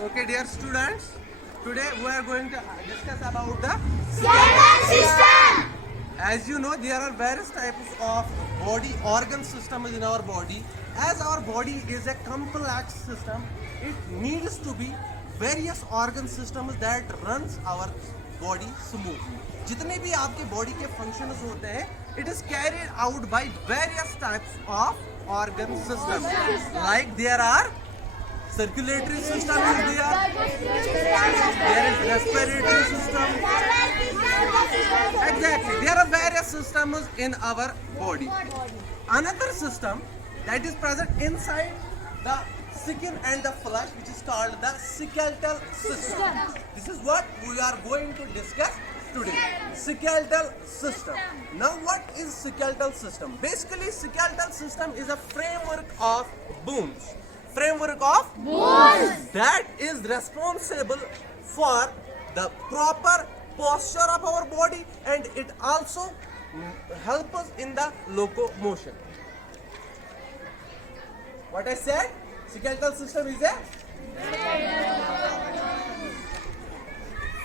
Okay, dear students, today we are going to discuss about the Skeleton system. As you know, there are various types of body organ systems in our body. As our body is a complex system, it needs to be various organ systems that runs our body smoothly. जितने भी आपके body के functions होते हैं, it is carried out by various types of organ systems. Like there are circulatory system is there is respiratory system. Exactly, there are various systems in our body. Another system that is present inside the skin and the flesh, which is called the skeletal system. This is what we are going to discuss today. Skeletal system. Now what is skeletal system? Basically, skeletal system is a framework of bones. That is responsible for the proper posture of our body, and it also helps us in the locomotion. What I said, skeletal system is a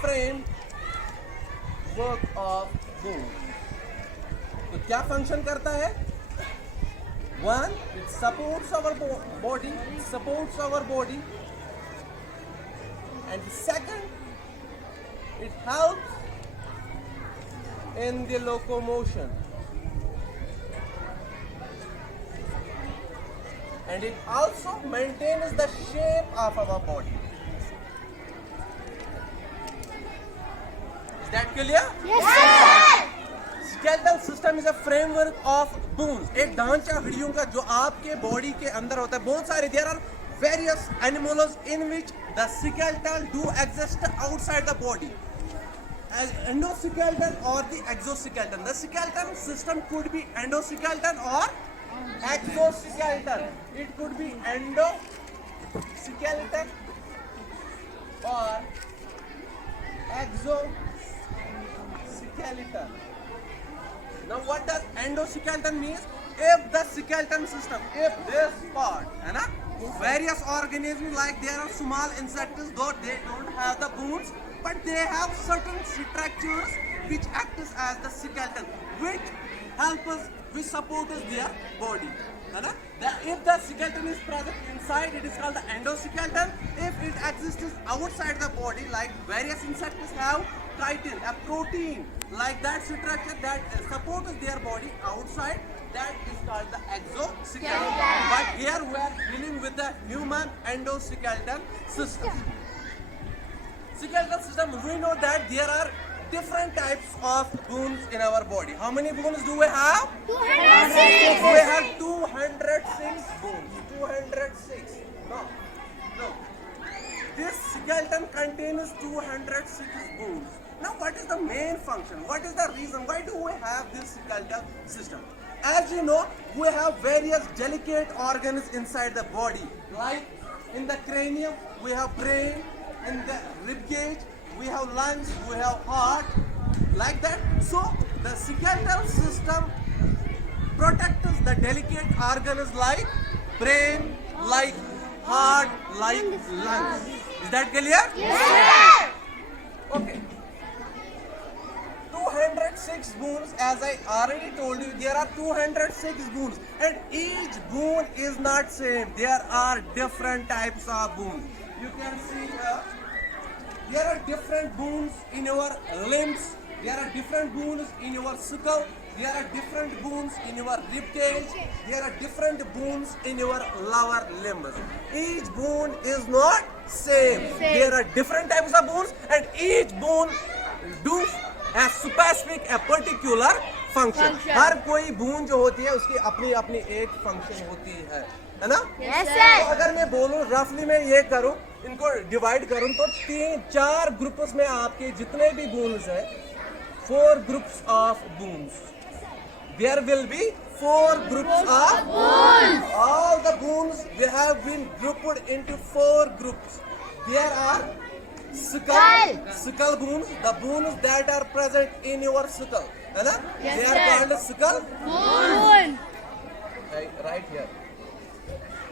framework of bone. तो क्या function करता है? One, it supports our body, and second, it helps in the locomotion, and it also maintains the shape of our body. Is that clear? Yes, sir. Skeletal system is a framework of bones. एक ढांचा हड्डियों का जो आपके body के अंदर होता है. बहुत सारे there are various animals in which the skeletal do exist outside the body. As endoskeleton or the exoskeleton. The skeletal system could be endoskeleton or exoskeleton. It could be endoskeleton or exoskeleton. Now what does endoskeleton mean? If the skeleton system, if this part, various organisms, like there are small insects, though they don't have the bones, but they have certain structures which act as the skeleton, which help us, which support us their body. If the skeleton is present inside, it is called the endoskeleton. If it exists outside the body, like various insects have chitin, a protein, like that structure that supports their body outside, that is called the exoskeleton. But here we are dealing with the human endoskeleton system. Skeletal system, we know that there are different types of bones in our body. How many bones do we have? 206. We have 206 bones. 206. No. This skeleton contains 206 bones. Now what is the main function? What is the reason? Why do we have this skeletal system? As you know, we have various delicate organs inside the body. Like in the cranium, we have brain. In the rib cage, we have lungs, we have heart. Like that. So the skeletal system protects the delicate organs like brain, like heart, like lungs. Is that clear? Yes, sir. Okay. 206 bones, as I already told you, there are 206 bones, and each bone is not same. There are different types of bones. You can see here, there are different bones in your limbs, there are different bones in your skull, there are different bones in your rib cage, there are different bones in your lower limbs. Each bone is not same. There are different types of bones, and each bone do a specific, a particular function. हर कोई बून जो होती है उसकी अपनी अपनी एक function होती है ना? Yes, sir. तो अगर मैं बोलूं रफली मैं ये करूं, इनको डिवाइड करूं तो 3-4 ग्रुप्स में आपके जितने भी बून्स हैं, 4 groups of bones. There will be 4 groups of bones. All the bones, they have been grouped into 4 groups. There are skull bones, the bones that are present in your skull. Yes, they are called skull Bone. right here.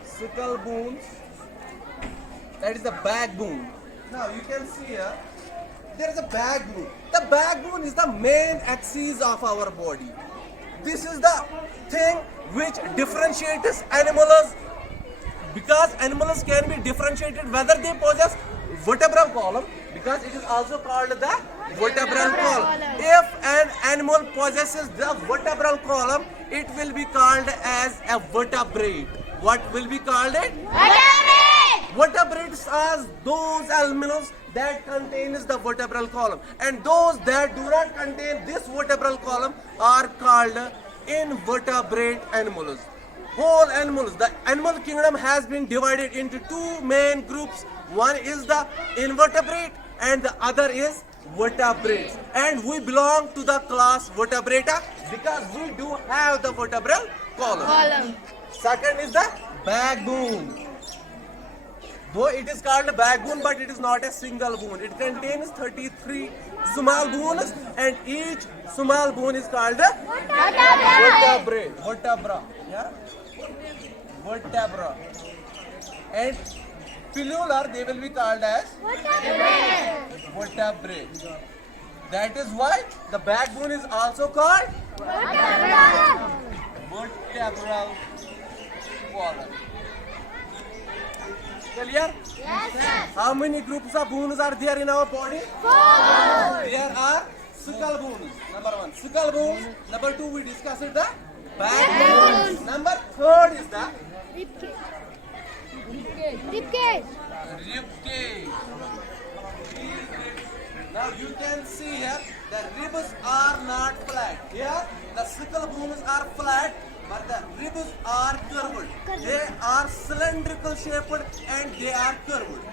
Skull bones. That is the backbone. Now you can see here, there is a backbone. The backbone is the main axis of our body. This is the thing which differentiates animals, because animals can be differentiated whether they possess vertebral column, because it is also called the vertebral column. If an animal possesses the vertebral column, it will be called as a vertebrate. What will be called it? Vertebrates are those animals that contains the vertebral column, and those that do not contain this vertebral column are called invertebrate animals. Whole animals, the animal kingdom has been divided into two main groups. One is the invertebrate and the other is vertebrates, and we belong to the class vertebrata because we do have the vertebral column. Second is the backbone. Though it is called backbone, but it is not a single bone. It contains 33 small bones, and each small bone is called a vertebrae. Vertebra. Yeah? Vertebra. And pillular, they will be called as vertebrae. That is why the backbone is also called vertebral column. Clear? Yes, sir. How many groups of bones are there in our body? 4. There are skull bones. Number 1, skull bones. Number 2, we discussed the backbones. Number 3 is the Rib cage. rib cage. Now you can see here the ribs are not flat. Here the skull bones are flat, but the ribs are curved. They are cylindrical shaped and they are curved.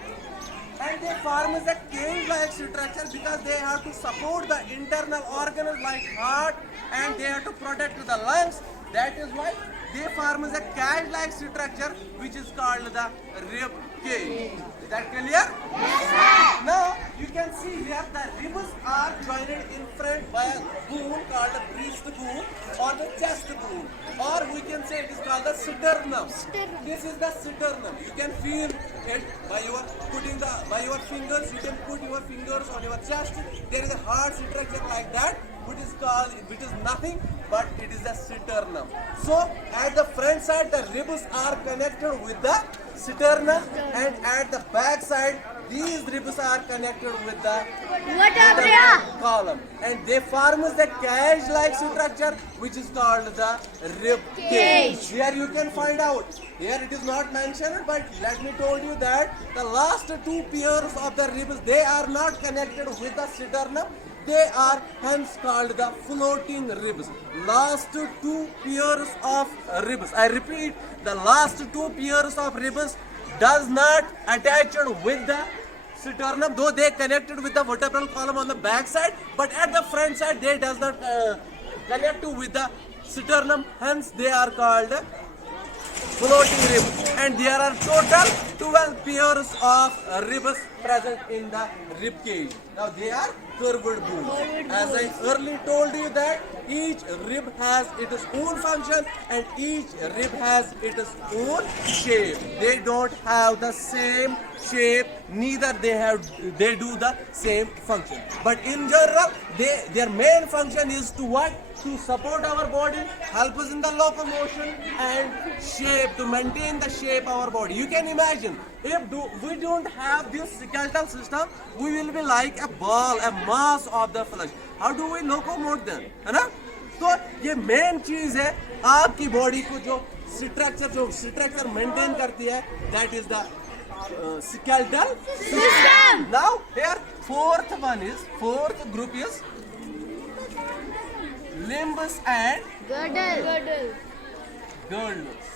And they form as a cage-like structure because they have to support the internal organs like heart, and they have to protect the lungs. That is why they form as a cage-like structure which is called the rib cage. Is that clear? Yes, Now you can see here the ribs are joined in front by a bone called the breastbone or the chest bone, or we can say it is called the sternum. This is the sternum. You can feel it by your fingers. You can put your fingers on your chest. There is a hard structure like that, which is nothing but it is the sternum. So at the front side the ribs are connected with the sternum, and at the back side these ribs are connected with the vertebral column, and they form the cage-like structure which is called the rib cage. Here you can find out. Here it is not mentioned, but let me told you that the last 2 pairs of the ribs, they are not connected with the sternum. They are hence called the floating ribs. Last 2 pairs of ribs, I repeat, the last 2 pairs of ribs does not attach with the sternum, though they connected with the vertebral column on the back side, but at the front side they does not connect with the sternum, hence they are called floating ribs. And there are total 12 pairs of ribs present in the rib cage. Now they are curved bones. As I earlier told you that each rib has its own function and each rib has its own shape. They don't have the same shape, neither they do the same function. But in general, their main function is to what? To support our body, help us in the locomotion, and shape, to maintain the shape of our body. You can imagine, if we don't have this skeletal system, we will be like a ball, a mass of the flesh. How do we locomote then? है ना? तो ये main चीज है आपकी body को जो structure maintain करती है, that is the skeletal system. Now here fourth group is limbs and Girdle. girdles.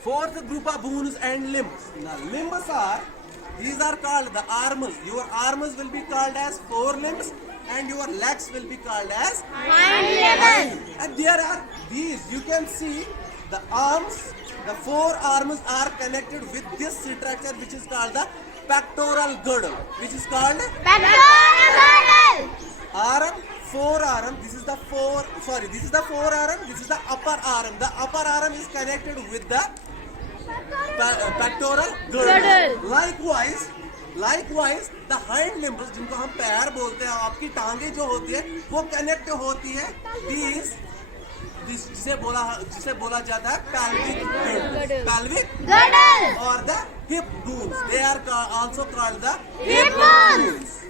Fourth group of bones and limbs. Now limbs are, these are called the arms. Your arms will be called as forelimbs and your legs will be called as Hind limbs. And there are these, you can see the arms, the 4 arms are connected with this structure which is called the pectoral girdle, which is called Pectoral girdle. arm, forearm. This is the forearm, this is the upper arm. The upper arm is connected with the pectoral Girdle. Likewise, the hind limbs जिनको हम पैर बोलते हैं, आपकी टांगे जो होती है वो कनेक्ट होती है these जिसे बोला जाता है pelvic Girdle. or the hip bones. They are also called the Hip bones.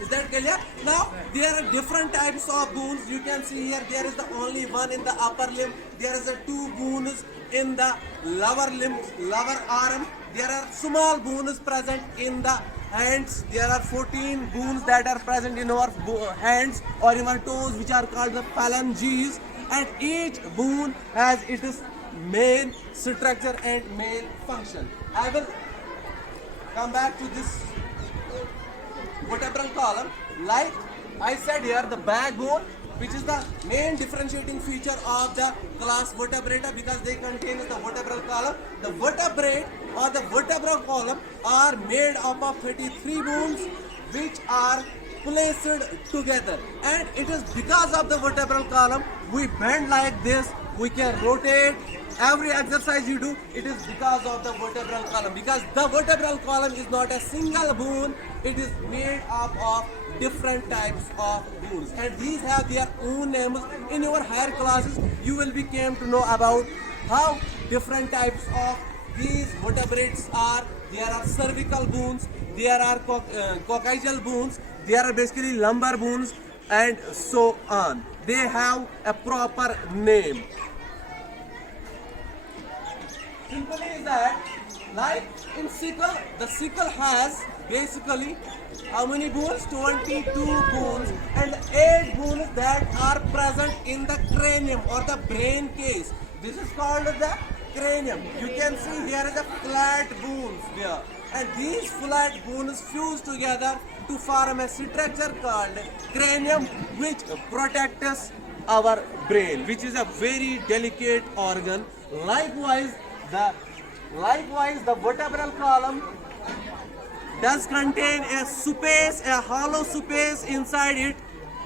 Is that clear? Now there are different types of bones. You can see here there is the only one in the upper limb. There is a two bones in the lower limb, lower arm. There are small bones present in the hands. There are 14 bones that are present in our hands or in our toes, which are called the phalanges. And each bone has its main structure and main function. I will come back to this vertebral column. Like I said here, the backbone, which is the main differentiating feature of the class vertebrata, because they contain the vertebral column. The vertebrate or the vertebral column are made up of 33 bones which are placed together, and it is because of the vertebral column we bend like this, we can rotate. Every exercise you do, it is because of the vertebral column, because the vertebral column is not a single bone, it is made up of different types of bones, and these have their own names. In your higher classes you will be came to know about how different types of these vertebrates are. There are cervical bones, there are coccygeal bones, there are basically lumbar bones, and so on. They have a proper name. Simply is that, like in sickle, the sickle has basically how many bones? 22 bones, and 8 bones that are present in the cranium or the brain case. This is called the cranium. You can see here is the flat bones there, and these flat bones fuse together to form a structure called cranium, which protects our brain, which is a very delicate organ. Likewise, the vertebral column does contain a space, a hollow space inside it.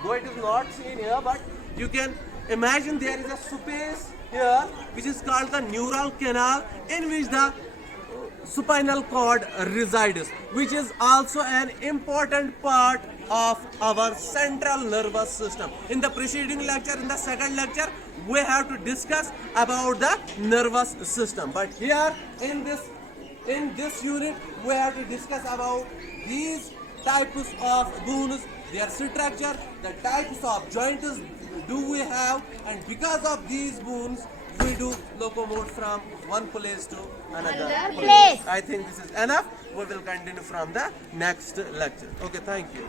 Though it is not seen here, but you can imagine there is a space here which is called the neural canal, in which the spinal cord resides, which is also an important part of our central nervous system. In the preceding lecture, in the second lecture, we have to discuss about the nervous system, but here in this unit we have to discuss about these types of bones, their structure, the types of joints do we have, and because of these bones we do locomote from one place to another place. I think this is enough. We will continue from the next lecture. Okay, thank you.